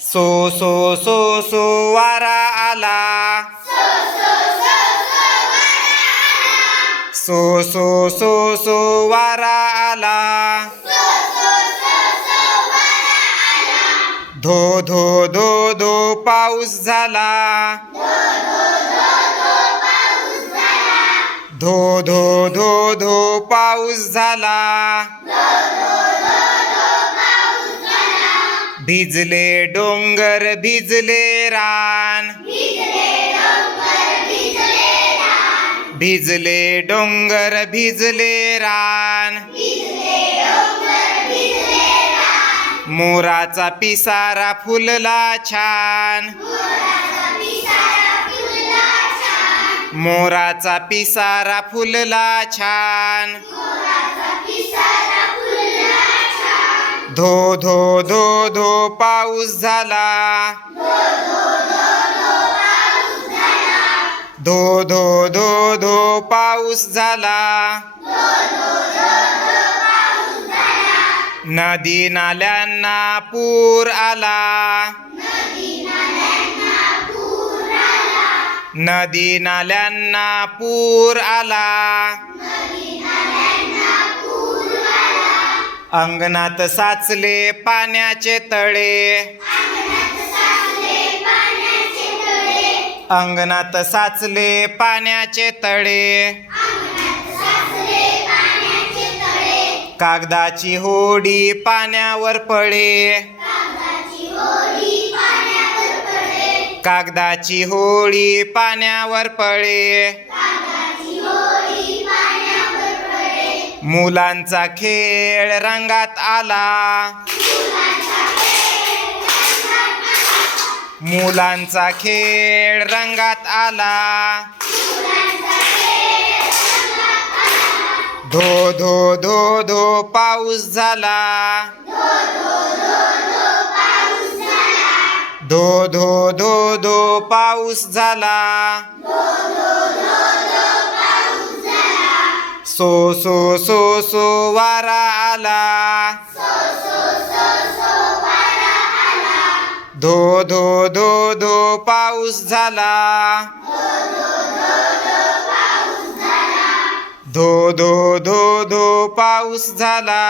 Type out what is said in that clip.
So so so so वारा आला. So so so so वारा आला. धो धो धो धो पाऊस झाला. धो धो धो धो पाऊस झाला. भिजले डोंगर भिजले रान. भिजले डोंगर भिजले रान. मोराचा पिसारा फुलला छान. मोराचा पिसारा फुलला छान. धो धो धो धो पाऊस झाला. धो धो धो धो पाऊस झाला. नदी नाल्यांना पूर आला. नदी नाल्यांना पूर आला. अंगणात साचले पाण्याचे तळे. अंगणात साचले पाण्याचे तळे. कागदाची होडी पाण्यावर पडे. कागदाची होळी पाण्यावर पडे. मुलांचा खेळ रंगात आला. मुलांचा खेळ रंगात आला. धो धो धो धो पाऊस झाला. धो धो धो धो पाऊस झाला. सो सो सो सो वारा आला धो धो धो धो पाऊस झाला. धो धो धो धो पाऊस झाला.